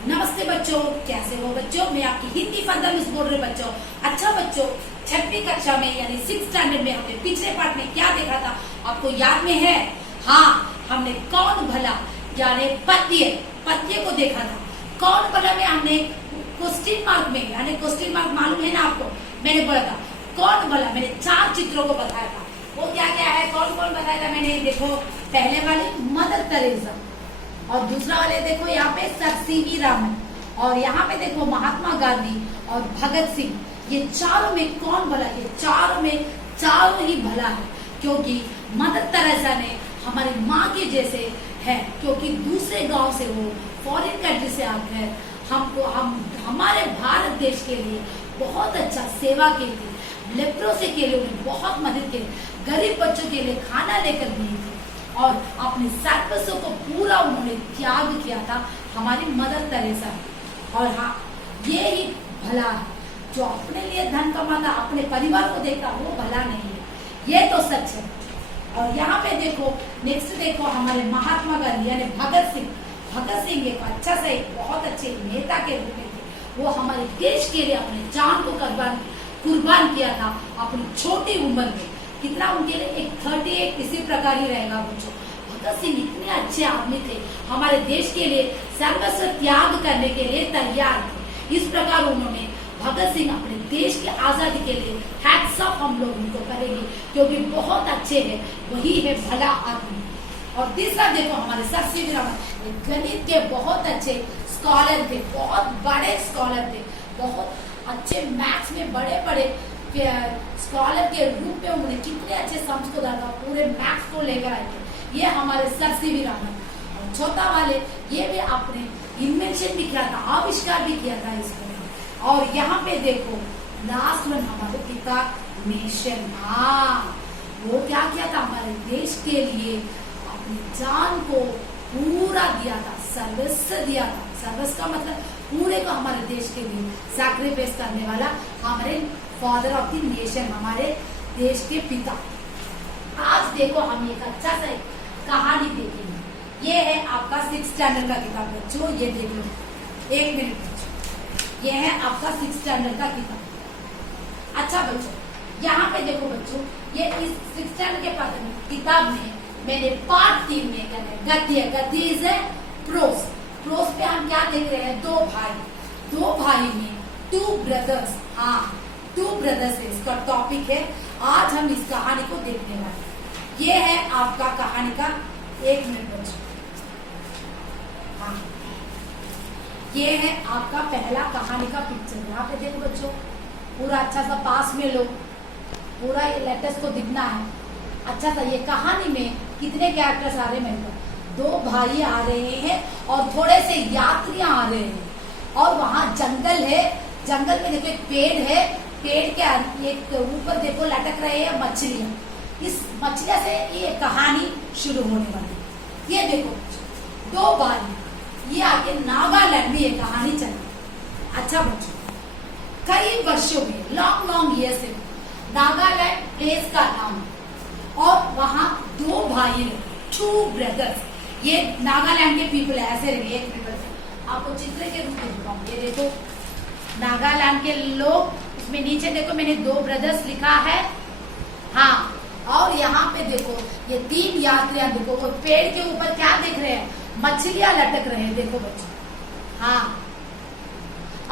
नमस्ते बच्चों, कैसे हो बच्चों। मैं आपकी हिंदी फर्दर मिस बोल रही हूँ बच्चों। अच्छा बच्चों, 6वीं कक्षा में यानी 6th स्टैंडर्ड में हमने पिछले पार्ट में क्या देखा था, आपको याद में है? हाँ, हमने कौन भला यानी पद्य को देखा था। कौन भला में हमने क्वेश्चन मार्क में यानी क्वेश्चन मार्क मालूम है ना आपको, मैंने बोला था कौन भला, मैंने 4 चित्रों को बताया था। वो क्या क्या है, कौन कौन बताया था मैंने? देखो, पहले वाले मदर टेरेसा, और दूसरा वाले देखो यहाँ पे सर सीवी रामन, और यहाँ पे देखो महात्मा गांधी और भगत सिंह। ये चारों में कौन भला? ये चारों में चारों ही भला है, क्योंकि मदर टेरेसा ने हमारी माँ के जैसे है, क्योंकि दूसरे गांव से वो फॉरेन कंट्री से आकर हम हमारे भारत देश के लिए बहुत अच्छा सेवा की थी। लेप्रोसी के लिए उन्हें बहुत मदद की, गरीब बच्चों के लिए खाना लेकर दी थी, और अपने सर्वस्व को पूरा उन्होंने त्याग किया था, हमारी मदर टेरेसा। और हाँ, ये ही भला है, जो अपने लिए धन कमाता अपने परिवार को देखता वो भला नहीं है, ये तो सच है। और यहाँ पे देखो, नेक्स्ट देखो, हमारे महात्मा गांधी यानी भगत सिंह एक अच्छा सा एक बहुत अच्छे नेता के रूप में थे। वो हमारे देश के लिए अपने जान को कुर्बान किया था अपनी छोटी उम्र में। कितना उनके लिए एक 38 इसी प्रकार ही रहेगा बच्चों। भगत सिंह इतने अच्छे आदमी थे, हमारे देश के लिए सर्वस्व त्याग करने के लिए तैयार थे। इस प्रकार उन्होंने भगत सिंह अपने देश की आजादी के लिए हैट्स ऑफ हम लोग उनको करेंगे, क्योंकि बहुत अच्छे हैं, वही है भला आदमी। और तीसरा देखो, हमारे सर सीवी रामन गणित के बहुत अच्छे स्कॉलर थे, बहुत बड़े स्कॉलर थे, बहुत अच्छे मैथ्स में बड़े बड़े स्कॉलर के रूप में उन्होंने कितने अच्छे सम्स को डाला, पूरे मैथ्स को लेकर आए थे, ये हमारे सर सीवी रामन। और चौथा वाले ये भी आपने इन्वेंशन भी किया था, आविष्कार भी किया था इसमें। और यहाँ पे देखो लास्ट में हमारे पिता नेशन, हाँ वो क्या किया था, हमारे देश के लिए अपनी जान को पूरा दिया था, सर्वस्व दिया था। सर्वस्व का मतलब पूरे को हमारे देश के लिए सैक्रिफाइस करने वाला हमारे फादर ऑफ द नेशन, हमारे देश के पिता। आज देखो हम एक अच्छा सा कहानी देखेंगे। ये है आपका 6th स्टैंडर्ड का किताब बच्चों, ये देख लो, 1 मिनट बच्चों, ये है आपका 6th स्टैंडर्ड का किताब। अच्छा बच्चों, यहाँ पे देखो बच्चों, ये इस 6th स्टैंडर्ड के किताब में मैंने पार्ट 3 में गद्य इज ए प्रोस पे हम क्या देख रहे हैं, दो भाई में 2 ब्रदर्स। हाँ, 2 ब्रदर्स है इसका टॉपिक है। आज हम इस कहानी को देखने वाले। ये है आपका कहानी का 1 मिनट बच्चों। हाँ, ये है आपका पहला कहानी का पिक्चर। यहाँ पे देखो बच्चों, पूरा अच्छा सा पास में लो, पूरा ये लेटर्स को दिखना है अच्छा सा। ये कहानी में कितने कैरेक्टर्स आ रहे हैं? 2 भाई आ रहे हैं और थोड़े से यात्री आ रहे हैं, और वहाँ जंगल है। जंगल में देखो एक पेड़ है, पेड़ के एक ऊपर देखो लटक रहे हैं मछलियां। इस मछलियां से ये कहानी शुरू होने वाली है। ये देखो 2 भाई, ये आगे नागालैंड में ये कहानी चली। अच्छा बच्चों, कई वर्षों में लॉन्ग ईयर से नागालैंड प्लेस का नाम, और वहाँ 2 भाई हैं, 2 ब्रदर्स। ये नागालैंड के पीपल ऐसे रहेंगे। एक मिनट आपको चित्र के रूप में दिखाऊं। ये देखो नागालैंड के लोग, इसमें नीचे देखो मैंने 2 ब्रदर्स लिखा है। हाँ, और यहाँ पे देखो ये 3 यात्रियां, देखो वो पेड़ के ऊपर क्या देख रहे हैं, मछलियां लटक रहे हैं, देखो बच्चों। हाँ,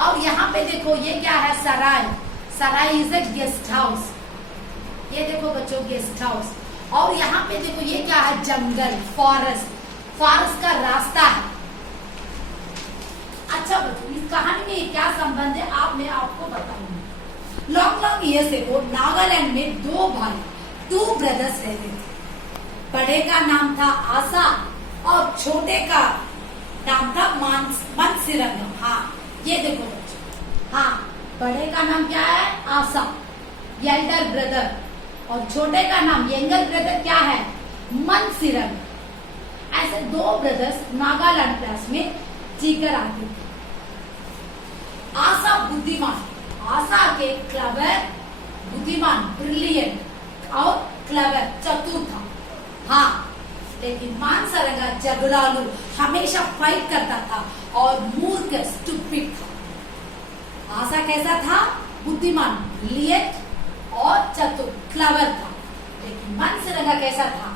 और यहाँ पे देखो ये क्या है, सराय इज ए गेस्ट हाउस। ये देखो बच्चों गेस्ट हाउस। और यहाँ पे देखो ये क्या है, जंगल, फॉरेस्ट का रास्ता है। अच्छा बच्चों, इस कहानी में क्या संबंध है मैं आपको बताऊंगी। लॉन्ग ईयर से वो नागालैंड में 2 भाई, 2 ब्रदर्स रहते थे। बड़े का नाम था आशा और छोटे का नाम था मनसिरंगम। हाँ, ये देखो बच्चों। हाँ, बड़े का नाम क्या है, आशा, एल्डर ब्रदर, और छोटे का नाम यंगर ब्रदर क्या है, मनसिरंगम। ऐसे 2 ब्रदर्स नागालैंड क्लास में जीकर आते थे। आशा बुद्धिमान, आशा के क्लेवर, बुद्धिमान, ब्रिलियंट और क्लेवर, चतुर था। हाँ, लेकिन मानसरंगा झगड़ालू, हमेशा फाइट करता था और मूर्ख स्टूपिड था। आशा कैसा था? बुद्धिमान, ब्रिलियंट और चतुर, क्लेवर था। लेकिन मानसरंगा कैसा था?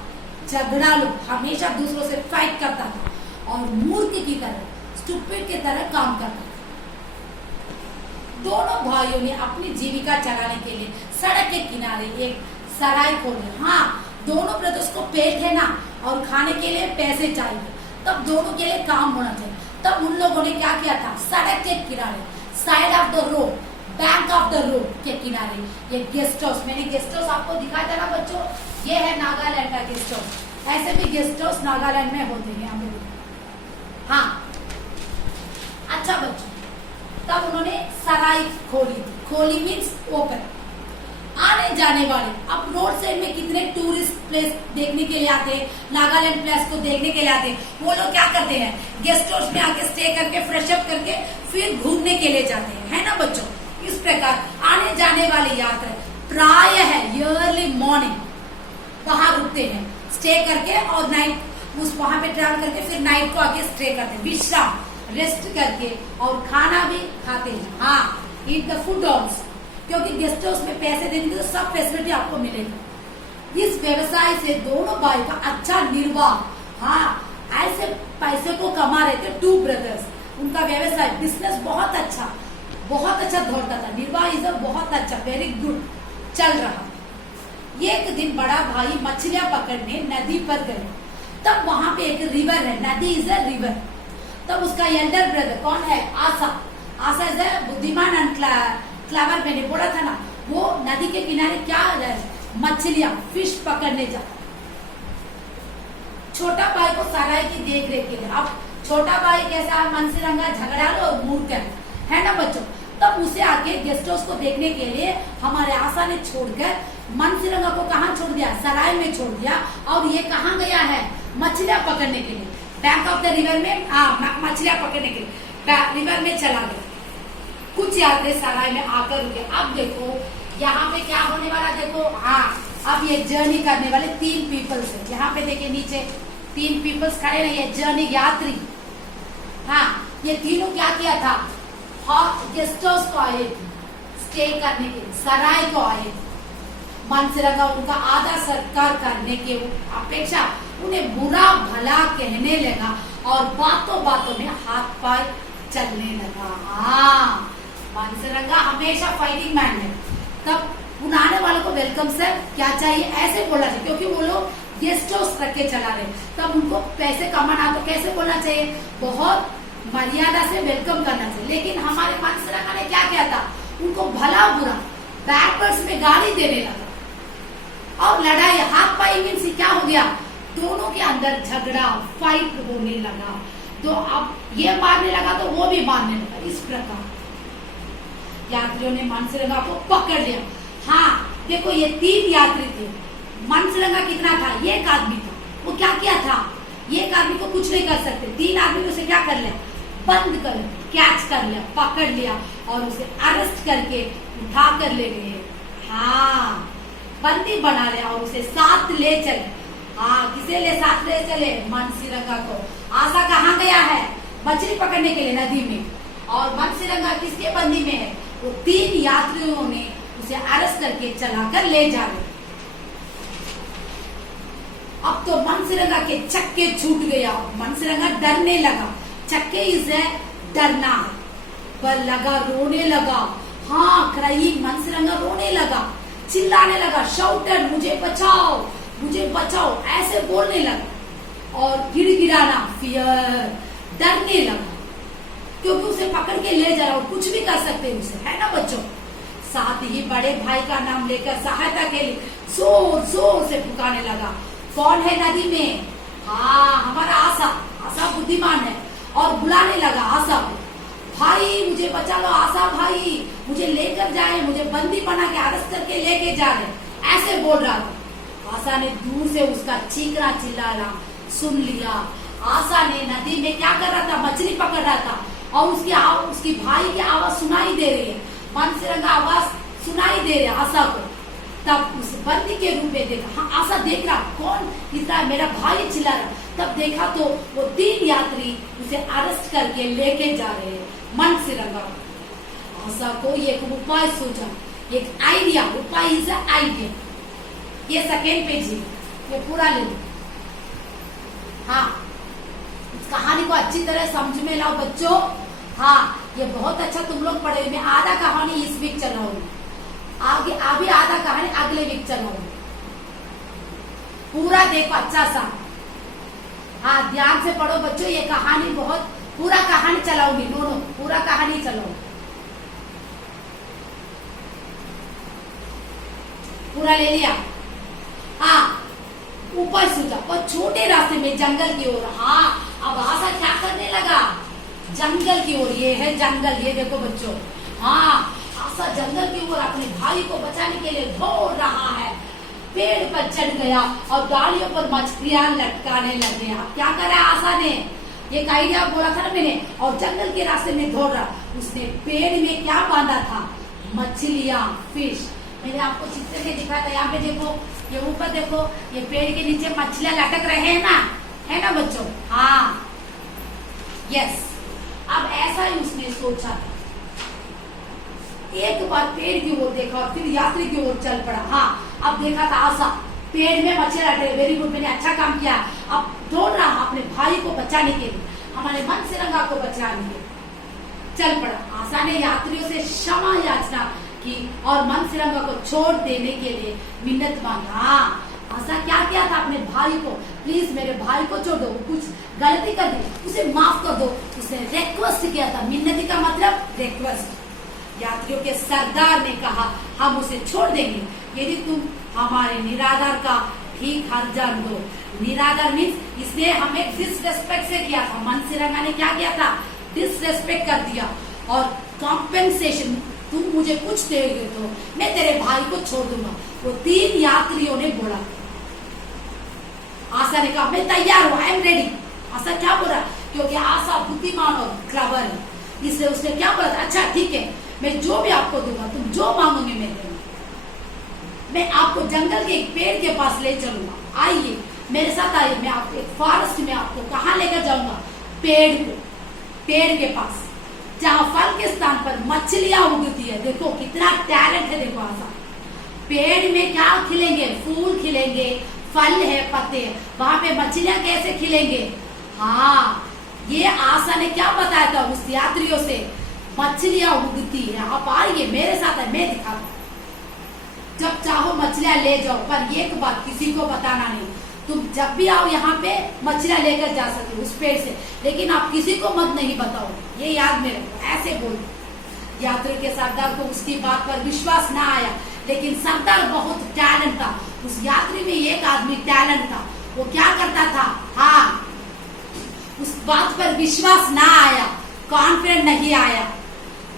झगड़ालू, हमेशा दूसरों से फाइट करता था और मूर्ख की तरह, स्टूपिड की तरह काम करता था। दोनों भाइयों ने अपनी जीविका चलाने के लिए सड़क के किनारे एक सराय खोली। हाँ, दोनों ब्रदर्स को पेट है ना और खाने के लिए पैसे चाहिए, तब दोनों के लिए काम होना चाहिए। तब उन लोगों ने क्या किया था? सड़क के किनारे, side of the road, bank of the road के किनारे ये गेस्ट हाउस, मैंने गेस्ट हाउस आपको दिखाया था ना बच्चों, ये है नागालैंड का गेस्ट हाउस। ऐसे भी गेस्ट हाउस नागालैंड में होते हैं अमेरिका। हाँ, अच्छा बच्चों, तब उन्होंने सराय खोली थी। खोली मीन्स ओपन। आने जाने वाले, अब रोड साइड में कितने टूरिस्ट प्लेस देखने के लिए आते हैं, नागालैंड प्लेस को देखने के लिए आते हैं। वो लोग क्या करते हैं? गेस्ट हाउस में आके स्टे करके फ्रेश अप करके फिर घूमने के लिए जाते हैं, है ना बच्चों। इस प्रकार आने जाने वाले यात्री प्राय है ईयरली मॉर्निंग वहां रुकते हैं स्टे करके, और नाइट उस वहां पे ट्रैवल करके फिर नाइट को आके स्टे करते हैं, विश्राम, रेस्ट करके, और खाना भी खाते हैं। हाँ, ईट द फूड ऑल्सो, क्योंकि गेस्ट हाउस में पैसे देंगे तो सब फैसिलिटी आपको मिलेगी। इस व्यवसाय से दोनों भाई का अच्छा निर्वाह, हाँ, ऐसे पैसे को कमा रहे थे टू ब्रदर्स। उनका व्यवसाय, बिजनेस बहुत अच्छा दौड़ता था। निर्वाह इज बहुत अच्छा, वेरी गुड चल रहा। एक दिन बड़ा भाई मछलियां पकड़ने नदी पर गए। तब वहां पे एक रिवर है, नदी इज अ रिवर। तब उसका एल्डर ब्रदर कौन है? आशा। आशा इज अ बुद्धिमान एंड क्लेवर, मैंने बोला था ना। वो नदी के किनारे क्या मछलियां, फिश पकड़ने जाता। छोटा भाई को सराय की देख रेख के लिए। अब छोटा भाई कैसा? मानसरंगा, झगड़ालू और मूर्ख है ना बच्चों। तब उसे आके गेस्ट हाउस को देखने के लिए हमारे आशा ने छोड़कर मानसरंगा को कहाँ छोड़ दिया? सराय में छोड़ दिया। और ये कहाँ गया है? मछलियां पकड़ने के लिए, बैंक ऑफ द रिवर में मछलियां पकड़ने के लिए रिवर में चला गया। कुछ यात्री सराय में आकर रुके। अब देखो यहाँ पे क्या होने वाला, देखो। हाँ, अब ये जर्नी करने वाले 3 पीपल्स है। यहाँ पे देखिए नीचे 3 पीपल्स खड़े हैं, ये जर्नी यात्री। हाँ, ये तीनों क्या किया था? गेस्ट हाउस को आए थे स्टे करने के लिए, सराय को आए थे। मानसरंगा उनका आदर सत्कार करने के अपेक्षा उन्हें बुरा भला कहने लगा और बातों बातों में हाथ पाए चलने लगा। हाँ, मानसरंगा हमेशा फाइटिंग मैन है। तब उन आने वालों को वेलकम सर, क्या चाहिए, ऐसे बोलना चाहिए, क्योंकि वो लोग गेस्ट हाउस रख के चला रहे। तब उनको पैसे कमाना, तो कैसे बोलना चाहिए? बहुत मर्यादा से वेलकम करना चाहिए। लेकिन हमारे मानसरंगा ने क्या किया था? उनको भला बुरा बैकवर्ड्स में गाली देने लगा और लड़ाई, हाथ पाई मीन्स क्या हो गया? दोनों के अंदर झगड़ा, फाइट होने लगा। तो अब ये मारने लगा तो वो भी मारने लगा। इस प्रकार यात्रियों ने मानसरंगा को पकड़ लिया। हाँ, देखो ये 3 यात्री थे। मानसरंगा कितना था? 1 आदमी था। वो क्या किया था? 1 आदमी को कुछ नहीं कर सकते। 3 आदमी उसे क्या कर लिया? बंद कर, कैच कर लिया, पकड़ लिया और उसे अरेस्ट करके उठा कर ले गए। हाँ, बंदी बना लिया और उसे साथ ले चले। हाँ, किसे ले साथ ले चले? मानसरंगा को। आशा कहाँ गया है? मछली पकड़ने के लिए नदी में। और मानसरंगा किसके बंदी में है? वो 3 यात्रियों ने उसे अरेस्ट करके चलाकर ले जा रहे। अब तो मानसरंगा के चक्के छूट गया। मानसरंगा डरने लगा। चक्के इसे डरना, पर लगा रोने लगा। हाँ, क्राइंग, मानसरंगा रोने लगा, चिल्लाने लगा, शाउटेड, मुझे बचाओ, मुझे बचाओ, ऐसे बोलने लगा और गिड़गिड़ाना, फियर, डरने लगा, क्योंकि उसे पकड़ के ले जा रहा हो, कुछ भी कर सकते उसे, है ना बच्चों। साथ ही बड़े भाई का नाम लेकर सहायता के लिए जोर जोर से पुकारने लगा। कौन है नदी में? हाँ, हमारा आशा। आशा बुद्धिमान है और बुलाने लगा आशा को, भाई मुझे बचा लो, आशा भाई मुझे लेकर जाए, मुझे बंदी बना के अरेस्ट करके लेके जा रहे, ऐसे बोल रहा था। आशा ने दूर से उसका चीखना चिल्लाना सुन लिया। आशा ने नदी में क्या कर रहा था? मछली पकड़ रहा था और उसकी भाई की आवाज सुनाई दे रही है। मानसरंगा आवाज सुनाई दे रही है आशा को। तब उस बंदी के रूप में देखा, हाँ आशा देख रहा कौन इतना मेरा भाई चिल्ला रहा। तब देखा तो वो 3 यात्री उसे अरेस्ट करके लेके जा रहे हैं मनसिरंगा। आशा को एक उपाय सूझा, एक आइडिया, उपाय इज आइडिया। ये सेकेंड पेज है, ये पूरा ले लो। हाँ, इस कहानी को अच्छी तरह समझ में लाओ बच्चों। हाँ, ये बहुत अच्छा तुम लोग पढ़े। मैं आधा कहानी इस वीक चलाऊंगी, आगे अभी आधा कहानी अगले वीक चलाऊंगी। पूरा देखो अच्छा सा। हाँ, ध्यान से पढ़ो बच्चों। ये कहानी बहुत पूरा कहानी चलाऊंगी। नो पूरा कहानी चलाऊंगी, पूरा ले लिया। हाँ, ऊपर सूझा और छोटे रास्ते में जंगल की ओर। हाँ, अब आशा क्या करने लगा, जंगल की ओर। ये है जंगल, ये देखो बच्चों। हाँ, आशा जंगल की ओर अपने भाई को बचाने के लिए दौड़ रहा है। पेड़ पर चढ़ गया और डालियों पर मछलियां लटकाने लग गया। क्या करा आशा ने, एक आइडिया बोला था ना मैंने, और जंगल के रास्ते में दौड़ रहा। उसने पेड़ में क्या बांधा था, मछलियां, फिश। मैंने आपको चित्र में दिखाया था। यहाँ पे देखो, ये ऊपर देखो, ये पेड़ के नीचे मछलियां लटक रहे हैं ना, है ना बच्चों। हाँ, यस। अब ऐसा ही उसने सोचा। एक बार पेड़ की ओर देखा और फिर यात्री की ओर चल पड़ा। हाँ, अब देखा था आशा पेड़ में मछलियां लटक रही। वेरी गुड, मैंने अच्छा काम किया। अब दौड़ रहा अपने भाई को बचाने के लिए, हमारे मनसिरंगा को बचाने के लिए चल पड़ा। आशा ने यात्रियों से क्षमा याचना की और मनसिरंगा को छोड़ देने के लिए मिन्नत मांगा। हाँ, आशा क्या किया था, अपने भाई को, प्लीज मेरे भाई को छोड़ दो, कुछ गलती कर दी, उसे माफ कर दो। उसने रिक्वेस्ट किया था। मिन्नती का मतलब रिक्वेस्ट। यात्रियों के सरदार ने कहा, हम उसे छोड़ देंगे यदि तुम हमारे निराधार का ठीक हर्जान दो। निराधार मीन्स इसने हमें डिसरेस्पेक्ट से किया था। मनसिरंगा ने क्या किया था, डिसरेस्पेक्ट कर दिया। और कॉम्पेंसेशन, तुम मुझे कुछ दोगे तो मैं तेरे भाई को छोड़ दूंगा। वो 3 यात्रियों ने बोला। आशा ने कहा, मैं तैयार हूं, आई एम रेडी। आशा क्या बोला, क्योंकि आशा बुद्धिमान और क्लेवर है, इसलिए उसने क्या बोला, अच्छा ठीक है, मैं जो भी आपको दूंगा, तुम जो मांगोगे मैं दूंगा। मैं आपको जंगल के एक पेड़ के पास ले चलूंगा। आइए मेरे साथ आइए, मैं आपको एक फॉरेस्ट में आपको कहाँ लेकर जाऊंगा, पेड़ को, पेड़ के पास जहाँ फल के स्थान पर मछलियां उगती है। देखो कितना टैलेंट है। देखो आशा, पेड़ में क्या खिलेंगे, फूल खिलेंगे, फल है, पत्ते है, वहां पे मछलियां कैसे खिलेंगे। हाँ, ये आशा ने क्या बताया था उस यात्रियों से, मछलियां उगती है, आप आइए मेरे साथ है, मैं दिखाता हूं। जब चाहो मछलियां ले जाओ, पर एक बात किसी को बताना नहीं। तुम जब भी आओ यहाँ पे मछलियां लेकर जा सकते हो उस पेड़ से, लेकिन आप किसी को मत नहीं बताओ, ये याद में रखो। ऐसे बोल। यात्री के सरदार को उसकी बात पर विश्वास न आया, लेकिन सरदार बहुत टैलेंट था। उस यात्री में एक आदमी टैलेंट था। वो क्या करता था, हाँ, उस बात पर विश्वास ना आया, कॉन्फिडेंट नहीं आया।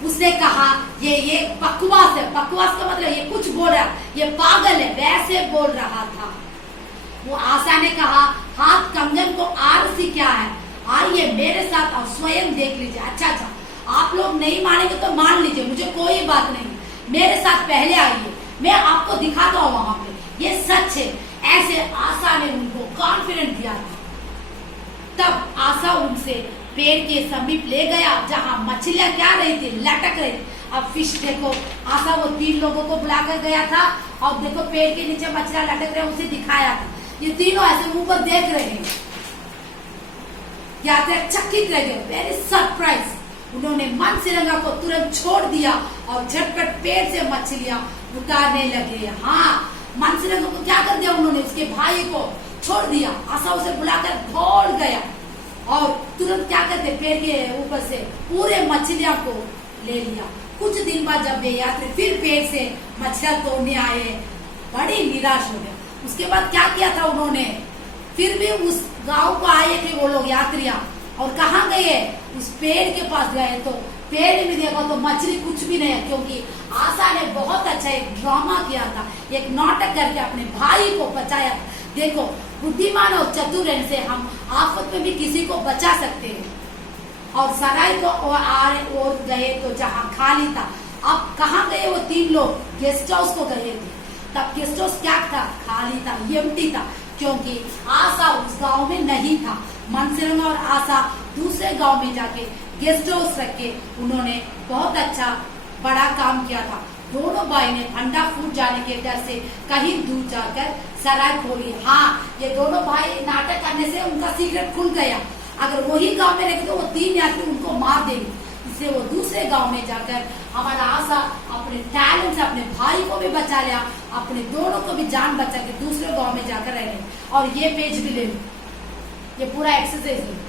उसने कहा ये बकवास है। बकवास का मतलब ये कुछ बोल रहा, ये पागल है, वैसे बोल रहा था। वो आशा ने कहा, हाथ कंगन को आरसी क्या है, आइए मेरे साथ और स्वयं देख लीजिए। अच्छा, आप लोग नहीं मानेंगे तो मान लीजिए, मुझे कोई बात नहीं, मेरे साथ पहले आइए, मैं आपको दिखाता हूँ वहां पे, ये सच है। ऐसे आशा ने उनको कॉन्फिडेंट दिया था। तब आशा उनसे पेड़ के समीप ले गया जहाँ मछलियां क्या रही थी, लटक रही थी। अब फिश देखो, आशा वो 3 लोगों को बुलाकर गया था और देखो पेड़ के नीचे मछलियां लटक रहे, उसे दिखाया था। ये तीनों ऐसे ऊपर देख रहे हैं, यात्री चकित रह गए, वेरी सरप्राइज। उन्होंने मनसिरंगा को तुरंत छोड़ दिया और झटपट पेड़ से मछलियां उतारने लगे। हाँ, मनसिरंगा को क्या कर दिया उन्होंने, उसके भाई को छोड़ दिया। आशा उसे बुलाकर दौड़ गया और तुरंत क्या करते, पेड़ के ऊपर से पूरे मछलियां को ले लिया। कुछ दिन बाद जब वे यात्री फिर पेड़ से मछलियां तोड़ने आए, बड़ी निराश हो गए। उसके बाद क्या किया था उन्होंने, फिर भी उस गांव को आए थे वो लोग यात्रियां, और कहाँ गए, उस पेड़ के पास गए तो पेड़ में देखा तो मछली कुछ भी नहीं है, क्योंकि आशा ने बहुत अच्छा एक ड्रामा किया था, एक नाटक करके अपने भाई को बचाया। देखो बुद्धिमान और चतुर रहने से हम आफत में भी किसी को बचा सकते हैं। और सराय को और गए तो जहाँ खाली था। अब कहाँ गए वो 3 लोग, गेस्ट हाउस को गए थे। तब गेस्ट हाउस क्या था, खाली था, एम्प्टी था, क्योंकि आशा उस गांव में नहीं था। मनसिंह और आशा दूसरे गांव में जाके गेस्ट हाउस रख के उन्होंने बहुत अच्छा बड़ा काम किया था। दोनों भाई ने फंडा फूट जाने के डर से कहीं दूर जाकर सराय खोली। हाँ, ये दोनों भाई नाटक करने से उनका सीक्रेट खुल गया। अगर वही गांव में रखे तो वो 3 यात्री उनको मार देंगे, इसलिए वो दूसरे गांव में जाकर हमारा आशा अपने टैलेंट से अपने भाई को भी बचा लिया, अपने दोनों को भी जान बचा के दूसरे गांव में जाकर रह गए। और ये पेज भी ले लो, ये पूरा एक्सरसाइज है।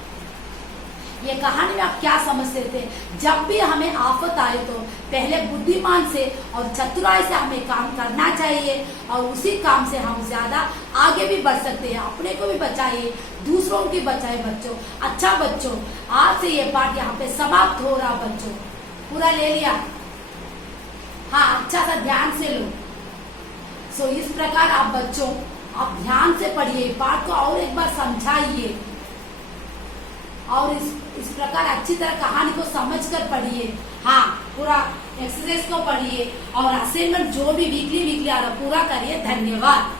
ये कहानी में आप क्या समझते थे, जब भी हमें आफत आए तो पहले बुद्धिमान से और चतुराई से हमें काम करना चाहिए और उसी काम से हम ज्यादा आगे भी बढ़ सकते हैं। अपने को भी बचाइए, दूसरों की बचाए बच्चों। अच्छा बच्चों, आज से ये पाठ यहाँ पे समाप्त हो रहा। बच्चों पूरा ले लिया? हाँ, अच्छा सा ध्यान से लो। सो इस प्रकार आप बच्चों आप ध्यान से पढ़िए, पाठ को और एक बार समझाइए और इस प्रकार अच्छी तरह कहानी को समझकर पढ़िए। हाँ, पूरा एक्सरसाइज को पढ़िए और असाइनमेंट जो भी वीकली आ रहा पूरा करिए। धन्यवाद।